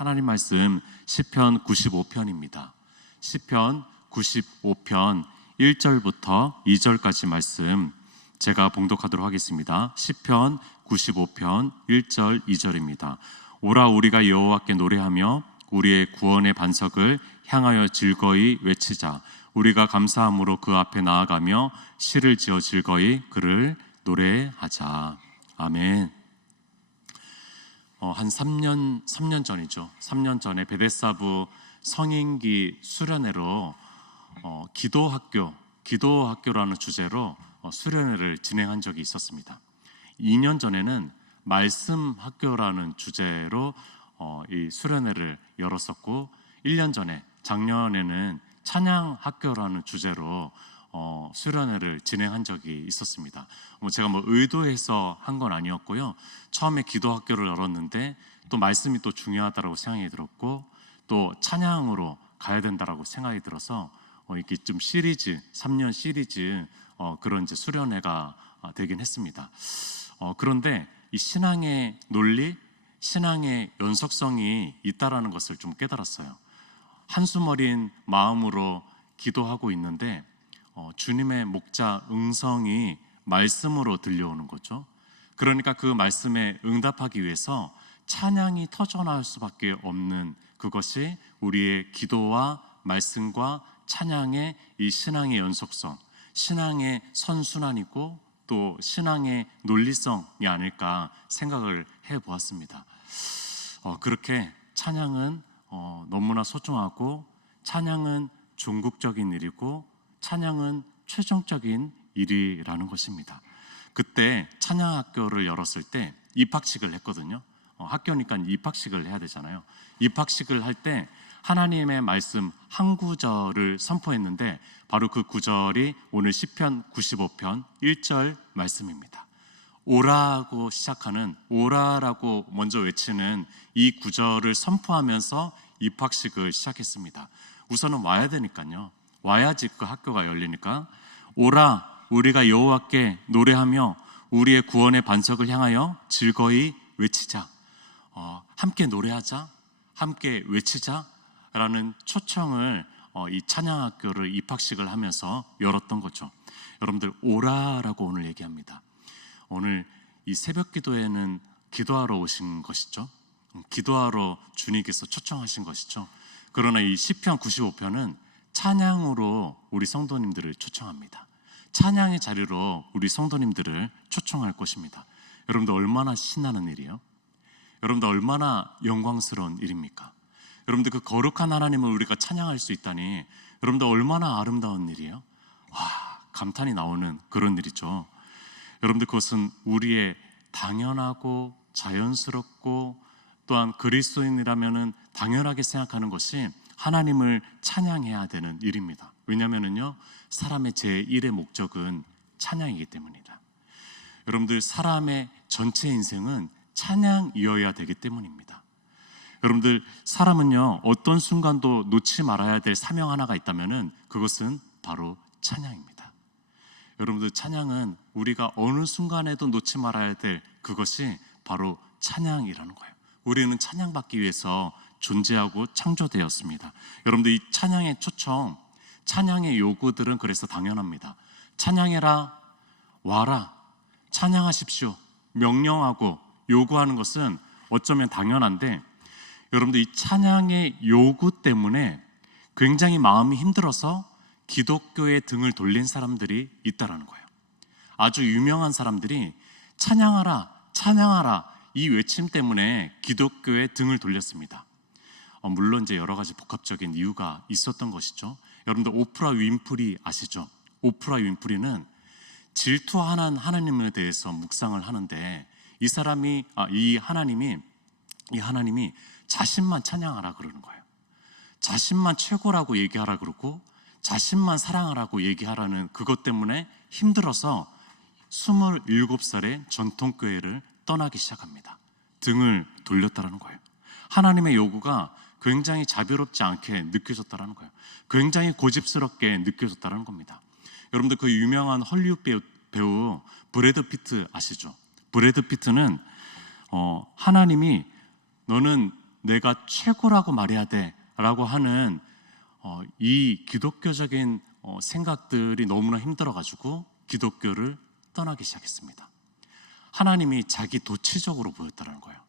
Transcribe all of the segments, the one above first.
하나님 말씀 시편 95편입니다. 시편 95편 1절부터 2절까지 말씀 제가 봉독하도록 하겠습니다. 시편 95편 1절 2절입니다. 오라 우리가 여호와께 노래하며 우리의 구원의 반석을 향하여 즐거이 외치자. 우리가 감사함으로 그 앞에 나아가며 시를 지어 즐거이 그를 노래하자. 아멘. 한 3년 전이죠. 3년 전에 베데사부 성인기 수련회로 기도학교라는 주제로 수련회를 진행한 적이 있었습니다. 2년 전에는 말씀학교라는 주제로 이 수련회를 열었었고, 1년 전에 작년에는 찬양학교라는 주제로 수련회를 진행한 적이 있었습니다. 제가 의도해서 한 건 아니었고요. 처음에 기도학교를 열었는데 또 말씀이 또 중요하다고 생각이 들었고, 또 찬양으로 가야 된다라고 생각이 들어서 이렇게 좀 3년 시리즈 그런 이제 수련회가 되긴 했습니다. 그런데 이 신앙의 논리, 신앙의 연속성이 있다라는 것을 좀 깨달았어요. 한숨 어린 마음으로 기도하고 있는데 주님의 목자 음성이 말씀으로 들려오는 거죠. 그러니까 그 말씀에 응답하기 위해서 찬양이 터져나올 수밖에 없는, 그것이 우리의 기도와 말씀과 찬양의 이 신앙의 연속성, 신앙의 선순환이고 또 신앙의 논리성이 아닐까 생각을 해보았습니다. 그렇게 찬양은 너무나 소중하고, 찬양은 종국적인 일이고, 찬양은 최종적인 일이라는 것입니다. 그때 찬양학교를 열었을 때 입학식을 했거든요. 학교니까 입학식을 해야 되잖아요. 입학식을 할 때 하나님의 말씀 한 구절을 선포했는데 바로 그 구절이 오늘 시편 95편 1절 말씀입니다. 오라고 시작하는, 오라라고 먼저 외치는 이 구절을 선포하면서 입학식을 시작했습니다. 우선은 와야 되니까요. 와야지 그 학교가 열리니까. 오라 우리가 여호와께 노래하며 우리의 구원의 반석을 향하여 즐거이 외치자. 함께 노래하자, 함께 외치자 라는 초청을 이 찬양학교를 입학식을 하면서 열었던 거죠. 여러분들, 오라라고 오늘 얘기합니다. 오늘 이 새벽 기도에는 기도하러 오신 것이죠. 기도하러 주님께서 초청하신 것이죠. 그러나 이 시편 95편은 찬양으로 우리 성도님들을 초청합니다. 찬양의 자리로 우리 성도님들을 초청할 것입니다. 여러분들, 얼마나 신나는 일이에요? 여러분들, 얼마나 영광스러운 일입니까? 여러분들, 그 거룩한 하나님을 우리가 찬양할 수 있다니 여러분들 얼마나 아름다운 일이에요? 감탄이 나오는 그런 일이죠. 여러분들, 그것은 우리의 당연하고 자연스럽고, 또한 그리스도인이라면 당연하게 생각하는 것이 하나님을 찬양해야 되는 일입니다. 왜냐하면요, 사람의 제1의 목적은 찬양이기 때문이다. 여러분들, 사람의 전체 인생은 찬양이어야 되기 때문입니다. 여러분들, 사람은요, 어떤 순간도 놓지 말아야 될 사명 하나가 있다면 그것은 바로 찬양입니다. 여러분들, 찬양은 우리가 어느 순간에도 놓지 말아야 될 그것이 바로 찬양이라는 거예요. 우리는 찬양받기 위해서 존재하고 창조되었습니다. 여러분들, 이 찬양의 초청, 찬양의 요구들은 그래서 당연합니다. 찬양해라, 와라, 찬양하십시오, 명령하고 요구하는 것은 어쩌면 당연한데, 여러분들, 이 찬양의 요구 때문에 굉장히 마음이 힘들어서 기독교의 등을 돌린 사람들이 있다라는 거예요. 아주 유명한 사람들이 찬양하라, 찬양하라 이 외침 때문에 기독교의 등을 돌렸습니다. 물론 이제 여러 가지 복합적인 이유가 있었던 것이죠. 여러분들, 오프라 윈프리 아시죠? 오프라 윈프리는 질투하는 하나님에 대해서 묵상을 하는데, 이 하나님이 자신만 찬양하라 그러는 거예요. 자신만 최고라고 얘기하라 그러고, 자신만 사랑하라고 얘기하라는 그것 때문에 힘들어서 27살에 전통교회를 떠나기 시작합니다. 등을 돌렸다라는 거예요. 하나님의 요구가 굉장히 자비롭지 않게 느껴졌다라는 거예요. 굉장히 고집스럽게 느껴졌다라는 겁니다. 여러분들, 그 유명한 헐리우드 배우 브래드 피트 아시죠? 브래드 피트는 하나님이 너는 내가 최고라고 말해야 돼라고 하는 이 기독교적인 생각들이 너무나 힘들어가지고 기독교를 떠나기 시작했습니다. 하나님이 자기 도치적으로 보였다는 거예요.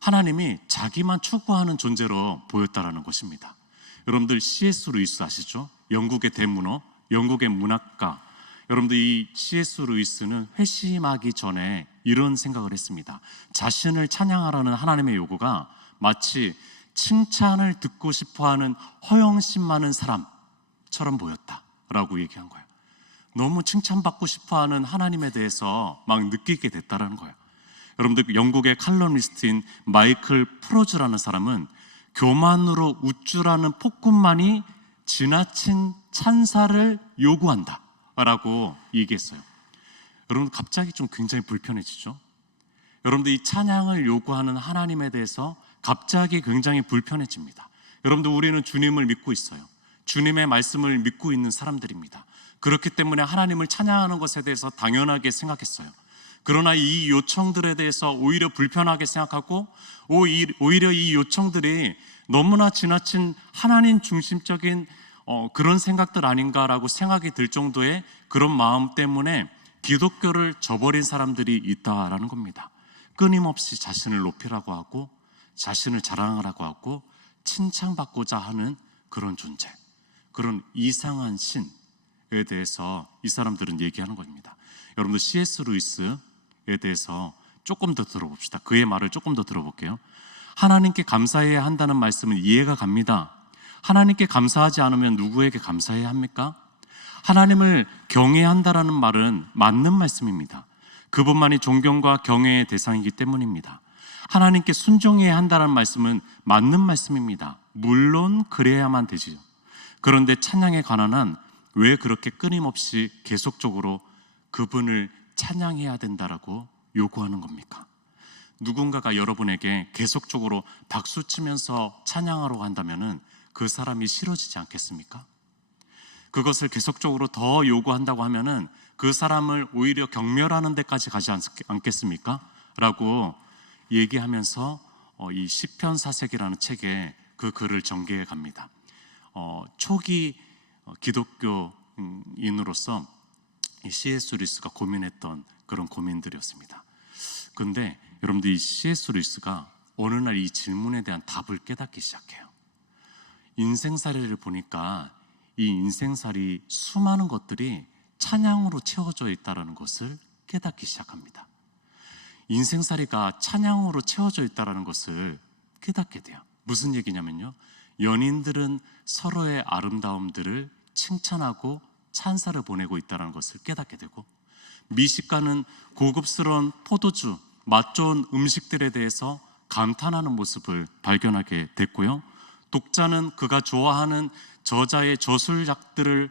하나님이 자기만 추구하는 존재로 보였다는 것입니다. 여러분들 C.S. 루이스 아시죠? 영국의 대문호, 영국의 문학가. 여러분들 이 C.S. 루이스는 회심하기 전에 이런 생각을 했습니다. 자신을 찬양하라는 하나님의 요구가 마치 칭찬을 듣고 싶어하는 허영심 많은 사람처럼 보였다라고 얘기한 거예요. 너무 칭찬받고 싶어하는 하나님에 대해서 막 느끼게 됐다라는 거예요. 여러분들 영국의 칼럼니스트인 마이클 프로즈라는 사람은 교만으로 우쭐하는 폭군만이 지나친 찬사를 요구한다 라고 얘기했어요. 여러분 갑자기 좀 굉장히 불편해지죠? 여러분들 이 찬양을 요구하는 하나님에 대해서 갑자기 굉장히 불편해집니다. 여러분들 우리는 주님을 믿고 있어요. 주님의 말씀을 믿고 있는 사람들입니다. 그렇기 때문에 하나님을 찬양하는 것에 대해서 당연하게 생각했어요. 그러나 이 요청들에 대해서 오히려 불편하게 생각하고 오히려 이 요청들이 너무나 지나친 하나님 중심적인 그런 생각들 아닌가라고 생각이 들 정도의 그런 마음 때문에 기독교를 저버린 사람들이 있다라는 겁니다. 끊임없이 자신을 높이라고 하고 자신을 자랑하라고 하고 칭찬받고자 하는 그런 존재, 그런 이상한 신에 대해서 이 사람들은 얘기하는 겁니다. 여러분들 C.S. 루이스에 대해서 조금 더 들어봅시다. 그의 말을 조금 더 들어볼게요. 하나님께 감사해야 한다는 말씀은 이해가 갑니다. 하나님께 감사하지 않으면 누구에게 감사해야 합니까? 하나님을 경외해야 한다는 말은 맞는 말씀입니다. 그분만이 존경과 경외의 대상이기 때문입니다. 하나님께 순종해야 한다는 말씀은 맞는 말씀입니다. 물론 그래야만 되지요. 그런데 찬양에 관한 한 왜 그렇게 끊임없이 계속적으로 그분을 찬양해야 된다라고 요구하는 겁니까? 누군가가 여러분에게 계속적으로 박수치면서 찬양하러 한다면은 그 사람이 싫어지지 않겠습니까? 그것을 계속적으로 더 요구한다고 하면은 그 사람을 오히려 경멸하는 데까지 가지 않겠습니까? 라고 얘기하면서 이 시편 사색이라는 책에 그 글을 전개해 갑니다. 초기 기독교인으로서 C.S. 루이스가 고민했던 그런 고민들이었습니다. 그런데 여러분들 이 C.S. 루이스가 어느 날 이 질문에 대한 답을 깨닫기 시작해요. 인생살이를 보니까 이 인생살이 수많은 것들이 찬양으로 채워져 있다는 것을 깨닫기 시작합니다. 인생살이가 찬양으로 채워져 있다는 것을 깨닫게 돼요. 무슨 얘기냐면요, 연인들은 서로의 아름다움들을 칭찬하고 찬사를 보내고 있다는 것을 깨닫게 되고, 미식가는 고급스러운 포도주, 맛 좋은 음식들에 대해서 감탄하는 모습을 발견하게 됐고요, 독자는 그가 좋아하는 저자의 저술작들을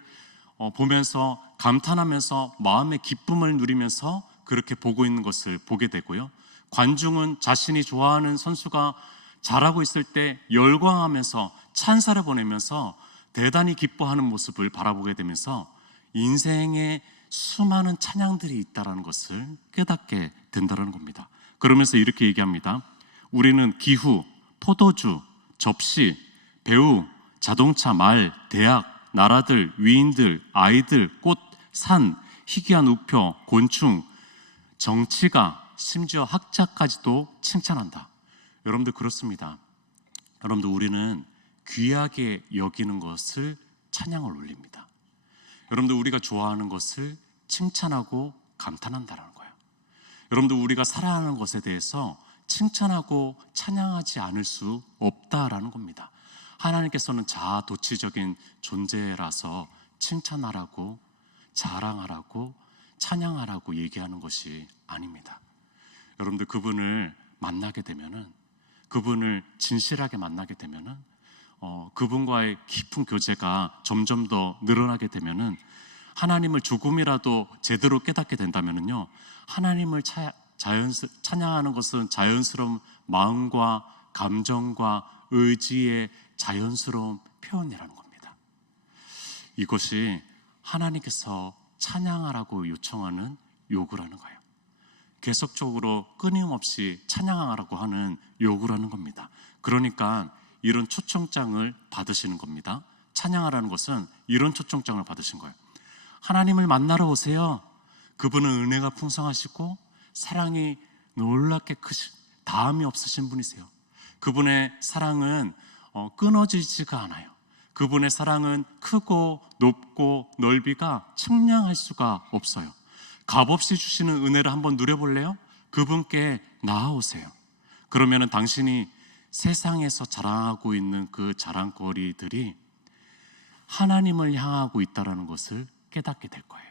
보면서 감탄하면서 마음의 기쁨을 누리면서 그렇게 보고 있는 것을 보게 되고요, 관중은 자신이 좋아하는 선수가 잘하고 있을 때 열광하면서 찬사를 보내면서 대단히 기뻐하는 모습을 바라보게 되면서 인생에 수많은 찬양들이 있다는 것을 깨닫게 된다는 겁니다. 그러면서 이렇게 얘기합니다. 우리는 기후, 포도주, 접시, 배우, 자동차, 말, 대학, 나라들, 위인들, 아이들, 꽃, 산, 희귀한 우표, 곤충, 정치가, 심지어 학자까지도 칭찬한다. 여러분들 그렇습니다. 여러분들 우리는 귀하게 여기는 것을 찬양을 올립니다. 여러분들 우리가 좋아하는 것을 칭찬하고 감탄한다는 거예요. 여러분들 우리가 사랑하는 것에 대해서 칭찬하고 찬양하지 않을 수 없다라는 겁니다. 하나님께서는 자아도취적인 존재라서 칭찬하라고 자랑하라고 찬양하라고 얘기하는 것이 아닙니다. 여러분들 그분을 만나게 되면은, 그분을 진실하게 만나게 되면은, 그분과의 깊은 교제가 점점 더 늘어나게 되면은, 하나님을 조금이라도 제대로 깨닫게 된다면은요, 하나님을 찬양하는 것은 자연스러운 마음과 감정과 의지의 자연스러운 표현이라는 겁니다. 이것이 하나님께서 찬양하라고 요청하는 요구라는 거예요. 계속적으로 끊임없이 찬양하라고 하는 요구라는 겁니다. 그러니까 이런 초청장을 받으시는 겁니다. 찬양하라는 것은 이런 초청장을 받으신 거예요. 하나님을 만나러 오세요. 그분은 은혜가 풍성하시고 사랑이 놀랍게 크신, 다함이 없으신 분이세요. 그분의 사랑은 끊어지지가 않아요. 그분의 사랑은 크고 높고 넓이가 측량할 수가 없어요. 값없이 주시는 은혜를 한번 누려볼래요? 그분께 나아오세요. 그러면 당신이 세상에서 자랑하고 있는 그 자랑거리들이 하나님을 향하고 있다는 것을 깨닫게 될 거예요.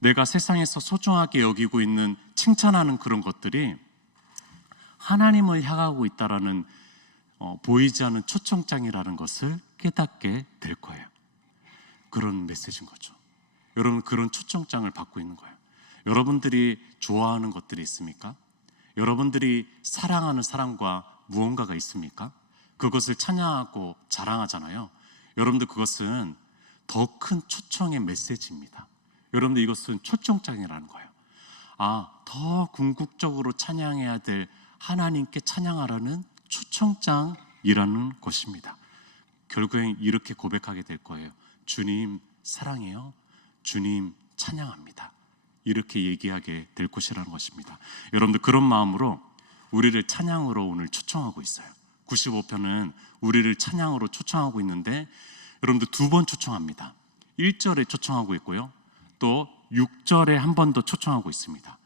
내가 세상에서 소중하게 여기고 있는 칭찬하는 그런 것들이 하나님을 향하고 있다는 보이지 않는 초청장이라는 것을 깨닫게 될 거예요. 그런 메시지인 거죠. 여러분, 그런 초청장을 받고 있는 거예요. 여러분들이 좋아하는 것들이 있습니까? 여러분들이 사랑하는 사람과 무언가가 있습니까? 그것을 찬양하고 자랑하잖아요. 여러분들, 그것은 더 큰 초청의 메시지입니다. 여러분들, 이것은 초청장이라는 거예요. 더 궁극적으로 찬양해야 될 하나님께 찬양하라는 초청장이라는 것입니다. 결국엔 이렇게 고백하게 될 거예요. 주님 사랑해요. 주님 찬양합니다. 이렇게 얘기하게 될 것이라는 것입니다. 여러분들, 그런 마음으로 우리를 찬양으로 오늘 초청하고 있어요. 95편은 우리를 찬양으로 초청하고 있는데, 여러분들 두 번 초청합니다. 1절에 초청하고 있고요, 또 6절에 한 번 더 초청하고 있습니다.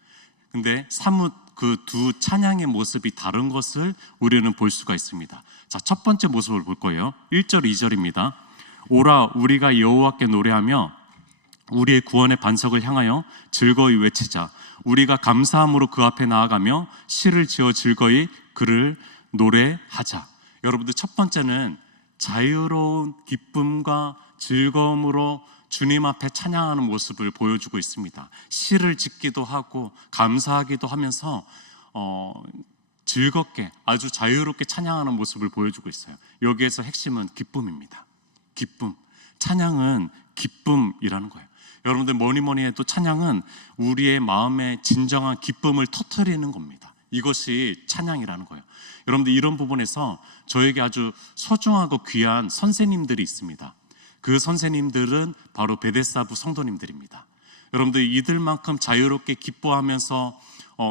근데 사뭇 그 두 찬양의 모습이 다른 것을 우리는 볼 수가 있습니다. 자, 첫 번째 모습을 볼 거예요. 1절, 2절입니다. 오라, 우리가 여호와께 노래하며 우리의 구원의 반석을 향하여 즐거이 외치자. 우리가 감사함으로 그 앞에 나아가며 시를 지어 즐거이 그를 노래하자. 여러분들, 첫 번째는 자유로운 기쁨과 즐거움으로 주님 앞에 찬양하는 모습을 보여주고 있습니다. 시를 짓기도 하고 감사하기도 하면서 즐겁게, 아주 자유롭게 찬양하는 모습을 보여주고 있어요. 여기에서 핵심은 기쁨입니다. 기쁨. 찬양은 기쁨이라는 거예요. 여러분들, 뭐니 해도 찬양은 우리의 마음에 진정한 기쁨을 터뜨리는 겁니다. 이것이 찬양이라는 거예요. 여러분들, 이런 부분에서 저에게 아주 소중하고 귀한 선생님들이 있습니다. 그 선생님들은 바로 베데스다부 성도님들입니다. 여러분들, 이들만큼 자유롭게 기뻐하면서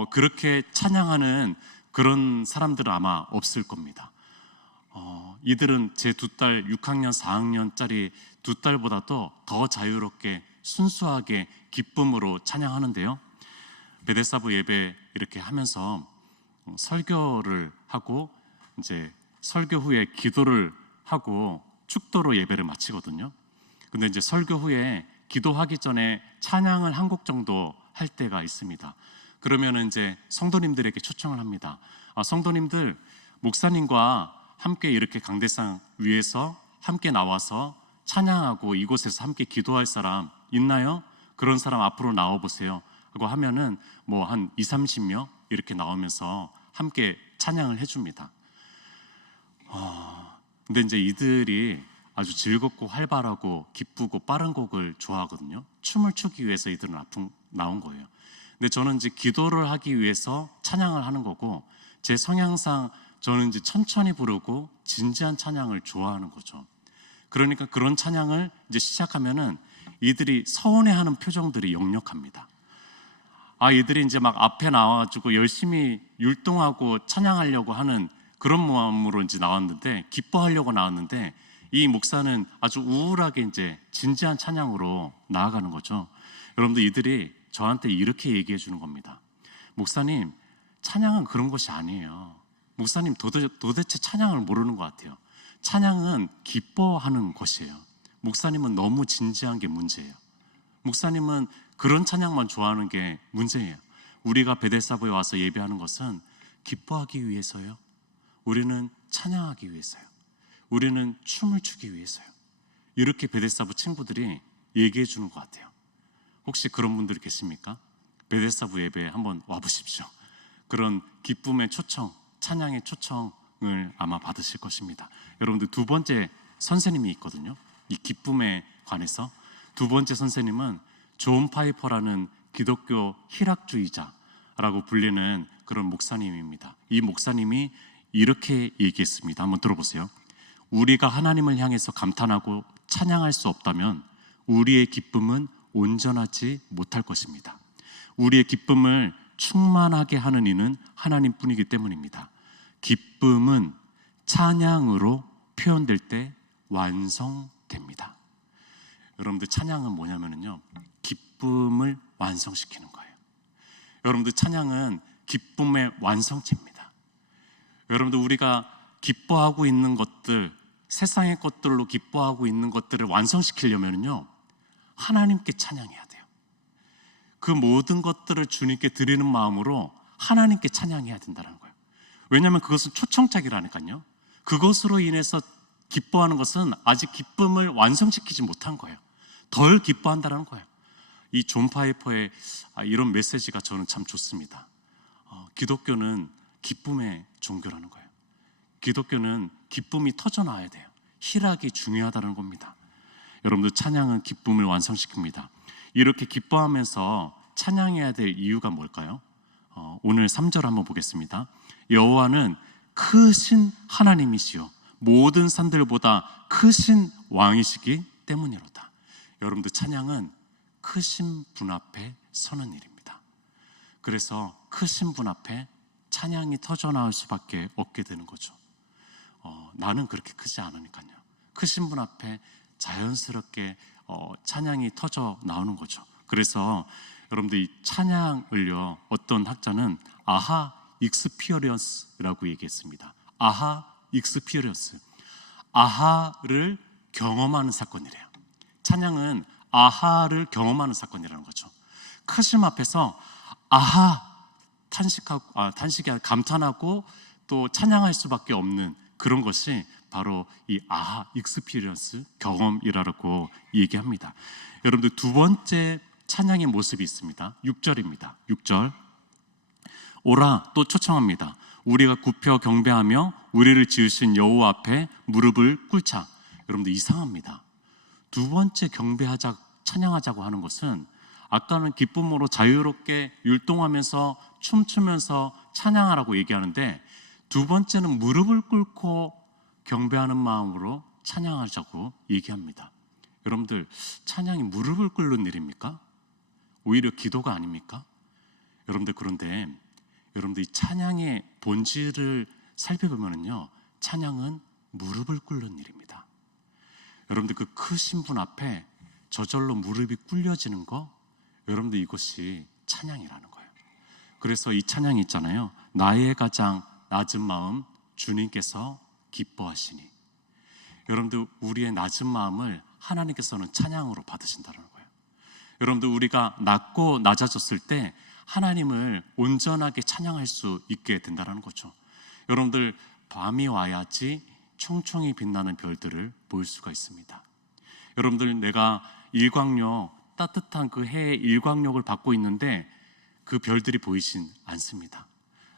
그렇게 찬양하는 그런 사람들은 아마 없을 겁니다. 이들은 제 두 딸 6학년, 4학년짜리 두 딸보다도 더 자유롭게 순수하게 기쁨으로 찬양하는데요. 베데스다부 예배 이렇게 하면서 설교를 하고 이제 설교 후에 기도를 하고 축도로 예배를 마치거든요. 근데 이제 설교 후에 기도하기 전에 찬양을 한 곡 정도 할 때가 있습니다. 그러면 이제 성도님들에게 초청을 합니다. 성도님들, 목사님과 함께 이렇게 강대상 위에서 함께 나와서 찬양하고 이곳에서 함께 기도할 사람 있나요? 그런 사람 앞으로 나와 보세요 하고 하면은 뭐 한 20, 30명 이렇게 나오면서 함께 찬양을 해줍니다. 근데 이제 이들이 아주 즐겁고 활발하고 기쁘고 빠른 곡을 좋아하거든요. 춤을 추기 위해서 이들은 나온 거예요. 근데 저는 이제 기도를 하기 위해서 찬양을 하는 거고, 제 성향상 저는 이제 천천히 부르고 진지한 찬양을 좋아하는 거죠. 그러니까 그런 찬양을 이제 시작하면은 이들이 서운해하는 표정들이 역력합니다. 이들이 이제 막 앞에 나와가지고 열심히 율동하고 찬양하려고 하는 그런 마음으로 이제 나왔는데, 기뻐하려고 나왔는데, 이 목사는 아주 우울하게 이제 진지한 찬양으로 나아가는 거죠. 여러분들, 이들이 저한테 이렇게 얘기해 주는 겁니다. 목사님, 찬양은 그런 것이 아니에요. 목사님, 도대체 찬양을 모르는 것 같아요. 찬양은 기뻐하는 것이에요. 목사님은 너무 진지한 게 문제예요. 목사님은 그런 찬양만 좋아하는 게 문제예요. 우리가 베데스다부에 와서 예배하는 것은 기뻐하기 위해서요. 우리는 찬양하기 위해서요. 우리는 춤을 추기 위해서요. 이렇게 베데스다부 친구들이 얘기해 주는 것 같아요. 혹시 그런 분들이 계십니까? 베데스다부 예배에 한번 와보십시오. 그런 기쁨의 초청, 찬양의 초청을 아마 받으실 것입니다. 여러분들, 두 번째 선생님이 있거든요. 이 기쁨에 관해서 두 번째 선생님은 존 파이퍼라는 기독교 희락주의자라고 불리는 그런 목사님입니다. 이 목사님이 이렇게 얘기했습니다. 한번 들어보세요. 우리가 하나님을 향해서 감탄하고 찬양할 수 없다면 우리의 기쁨은 온전하지 못할 것입니다. 우리의 기쁨을 충만하게 하는 이는 하나님뿐이기 때문입니다. 기쁨은 찬양으로 표현될 때 완성됩니다. 여러분들, 찬양은 뭐냐면요, 기쁨을 완성시키는 거예요. 여러분들, 찬양은 기쁨의 완성체입니다. 여러분들, 우리가 기뻐하고 있는 것들, 세상의 것들로 기뻐하고 있는 것들을 완성시키려면요, 하나님께 찬양해야 돼요. 그 모든 것들을 주님께 드리는 마음으로 하나님께 찬양해야 된다는 거예요. 왜냐하면 그것은 초청장이라니까요. 그것으로 인해서 기뻐하는 것은 아직 기쁨을 완성시키지 못한 거예요. 덜 기뻐한다는 거예요. 이 존 파이퍼의 이런 메시지가 저는 참 좋습니다. 기독교는 기쁨의 종교라는 거예요. 기독교는 기쁨이 터져나와야 돼요. 희락이 중요하다는 겁니다. 여러분들, 찬양은 기쁨을 완성시킵니다. 이렇게 기뻐하면서 찬양해야 될 이유가 뭘까요? 오늘 3절 한번 보겠습니다. 여호와는 크신 하나님이시요 모든 산들보다 크신 왕이시기 때문이로다. 여러분들, 찬양은 크신 분 앞에 서는 일입니다. 그래서 크신 분 앞에 찬양이 터져나올 수밖에 없게 되는 거죠. 나는 그렇게 크지 않으니까요. 크신 분 앞에 자연스럽게 찬양이 터져 나오는 거죠. 그래서 여러분들, 이 찬양을요, 어떤 학자는 아하 익스피리언스라고 얘기했습니다. 아하 익스피리언스, 아하를 경험하는 사건이래요. 찬양은 아하를 경험하는 사건이라는 거죠. 크심 앞에서 아하 탄식이 아니라 감탄하고 또 찬양할 수밖에 없는 그런 것이 바로 이 아하 익스피리언스, 경험이라고 얘기합니다. 여러분들, 두 번째 찬양의 모습이 있습니다. 6절입니다. 6절, 오라 또 초청합니다. 우리가 굽혀 경배하며 우리를 지으신 여호와 앞에 무릎을 꿇자. 여러분들, 이상합니다. 두 번째 경배하자, 찬양하자고 하는 것은 아까는 기쁨으로 자유롭게 율동하면서 춤추면서 찬양하라고 얘기하는데, 두 번째는 무릎을 꿇고 경배하는 마음으로 찬양하자고 얘기합니다. 여러분들, 찬양이 무릎을 꿇는 일입니까? 오히려 기도가 아닙니까? 여러분들, 그런데 여러분들, 이 찬양의 본질을 살펴보면요, 찬양은 무릎을 꿇는 일입니다. 여러분들, 그 크신 분 앞에 저절로 무릎이 꿇려지는 거, 여러분들, 이것이 찬양이라는 거예요. 그래서 이 찬양이 있잖아요. 나의 가장 낮은 마음 주님께서 기뻐하시니. 여러분들, 우리의 낮은 마음을 하나님께서는 찬양으로 받으신다는 거예요. 여러분들, 우리가 낮고 낮아졌을 때 하나님을 온전하게 찬양할 수 있게 된다는 거죠. 여러분들, 밤이 와야지 총총히 빛나는 별들을 볼 수가 있습니다. 여러분들, 내가 일광욕, 따뜻한 그 해의 일광욕을 받고 있는데 그 별들이 보이진 않습니다.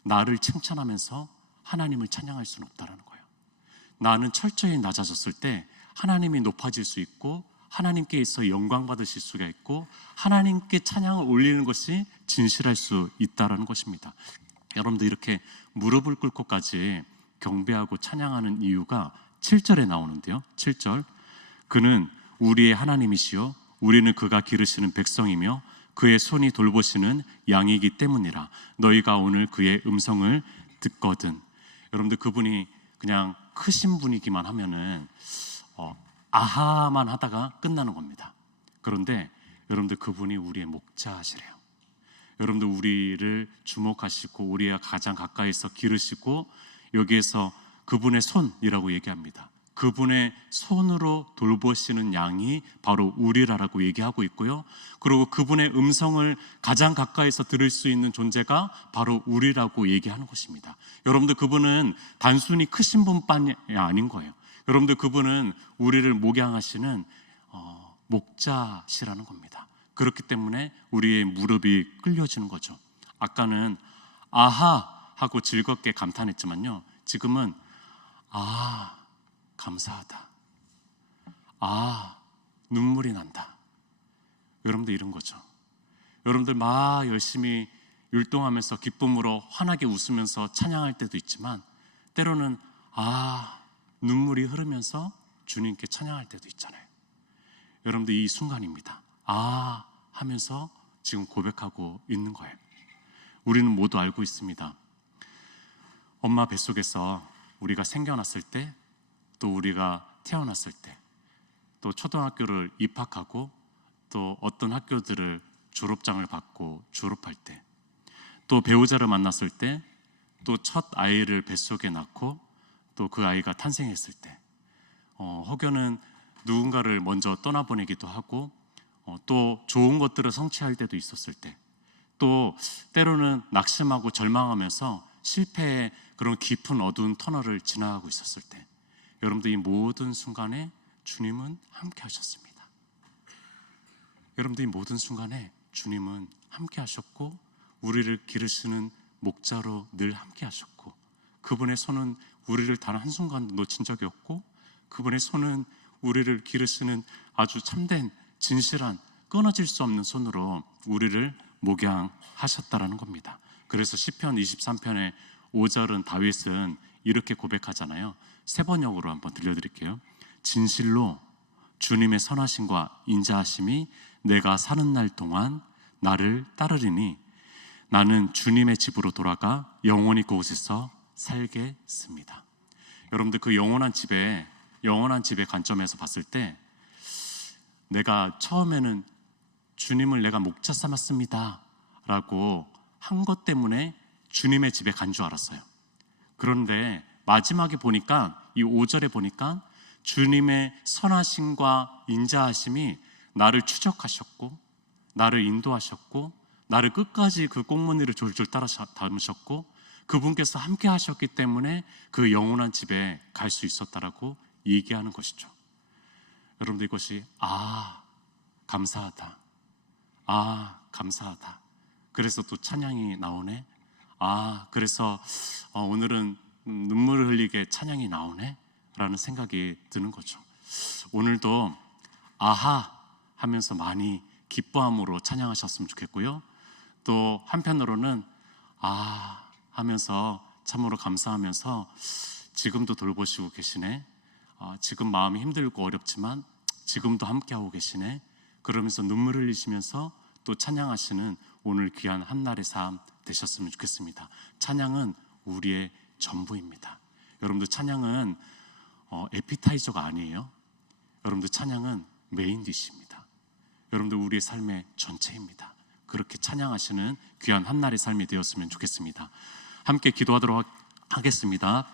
나를 칭찬하면서 하나님을 찬양할 수는 없다는 거예요. 나는 철저히 낮아졌을 때 하나님이 높아질 수 있고 하나님께서 영광 받으실 수가 있고 하나님께 찬양을 올리는 것이 진실할 수 있다는 것입니다. 여러분들, 이렇게 무릎을 꿇고까지 경배하고 찬양하는 이유가 7절에 나오는데요. 7절, 그는 우리의 하나님이시요 우리는 그가 기르시는 백성이며 그의 손이 돌보시는 양이기 때문이라. 너희가 오늘 그의 음성을 듣거든. 여러분들, 그분이 그냥 크신 분이기만 하면은 아하만 하다가 끝나는 겁니다. 그런데 여러분들, 그분이 우리의 목자시래요. 여러분들, 우리를 주목하시고 우리와 가장 가까이서 기르시고, 여기에서 그분의 손이라고 얘기합니다. 그분의 손으로 돌보시는 양이 바로 우리라고 얘기하고 있고요. 그리고 그분의 음성을 가장 가까이서 들을 수 있는 존재가 바로 우리라고 얘기하는 것입니다. 여러분들, 그분은 단순히 크신 분뿐이 아닌 거예요. 여러분들, 그분은 우리를 목양하시는 목자시라는 겁니다. 그렇기 때문에 우리의 무릎이 끌려지는 거죠. 아까는 아하 하고 즐겁게 감탄했지만요, 지금은 감사하다, 눈물이 난다. 여러분들, 이런 거죠. 여러분들, 막 열심히 율동하면서 기쁨으로 환하게 웃으면서 찬양할 때도 있지만, 때로는 눈물이 흐르면서 주님께 찬양할 때도 있잖아요. 여러분들 이 순간입니다. 하면서 지금 고백하고 있는 거예요. 우리는 모두 알고 있습니다. 엄마 뱃속에서 우리가 생겨났을 때, 또 우리가 태어났을 때, 또 초등학교를 입학하고 또 어떤 학교들을 졸업장을 받고 졸업할 때, 또 배우자를 만났을 때, 또 첫 아이를 뱃속에 낳고 또 그 아이가 탄생했을 때, 혹여는 누군가를 먼저 떠나보내기도 하고, 또 좋은 것들을 성취할 때도 있었을 때, 또 때로는 낙심하고 절망하면서 실패의 그런 깊은 어두운 터널을 지나가고 있었을 때, 여러분들 이 모든 순간에 주님은 함께 하셨습니다. 여러분들 이 모든 순간에 주님은 함께 하셨고, 우리를 기르시는 목자로 늘 함께 하셨고, 그분의 손은 우리를 단 한순간도 놓친 적이 없고, 그분의 손은 우리를 기르시는 아주 참된 진실한 끊어질 수 없는 손으로 우리를 목양하셨다라는 겁니다. 그래서 시편 23편의 5절은 다윗은 이렇게 고백하잖아요. 세 번역으로 한번 들려드릴게요. 진실로 주님의 선하심과 인자하심이 내가 사는 날 동안 나를 따르리니 나는 주님의 집으로 돌아가 영원히 그곳에서 살겠습니다. 여러분들 그 영원한 집의 관점에서 봤을 때, 내가 처음에는 주님을 내가 목자 삼았습니다 라고 한 것 때문에 주님의 집에 간 줄 알았어요. 그런데 마지막에 보니까, 이 5절에 보니까 주님의 선하심과 인자하심이 나를 추적하셨고, 나를 인도하셨고, 나를 끝까지 그 꽁무니를 졸졸 따라 담으셨고, 그분께서 함께 하셨기 때문에 그 영원한 집에 갈 수 있었다라고 얘기하는 것이죠. 여러분들 이것이 감사하다, 감사하다, 그래서 또 찬양이 나오네, 그래서 오늘은 눈물을 흘리게 찬양이 나오네 라는 생각이 드는 거죠. 오늘도 하면서 많이 기뻐함으로 찬양하셨으면 좋겠고요, 또 한편으로는 하면서 참으로 감사하면서 지금도 돌보시고 계시네, 지금 마음이 힘들고 어렵지만 지금도 함께하고 계시네, 그러면서 눈물 흘리시면서 또 찬양하시는 오늘 귀한 한날의 삶 되셨으면 좋겠습니다. 찬양은 우리의 전부입니다. 여러분들 찬양은 에피타이저가 아니에요. 여러분들 찬양은 메인 디시입니다. 여러분들 우리의 삶의 전체입니다. 그렇게 찬양하시는 귀한 한날의 삶이 되었으면 좋겠습니다. 함께 기도하도록 하겠습니다.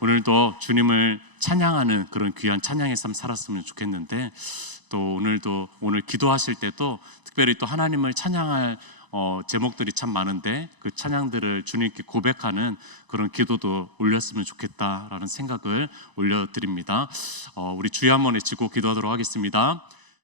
오늘도 주님을 찬양하는 그런 귀한 찬양의 삶 살았으면 좋겠는데, 또 오늘 기도하실 때도 특별히 또 하나님을 찬양할 제목들이 참 많은데, 그 찬양들을 주님께 고백하는 그런 기도도 올렸으면 좋겠다라는 생각을 올려드립니다. 우리 주여 한번 외치고 기도하도록 하겠습니다.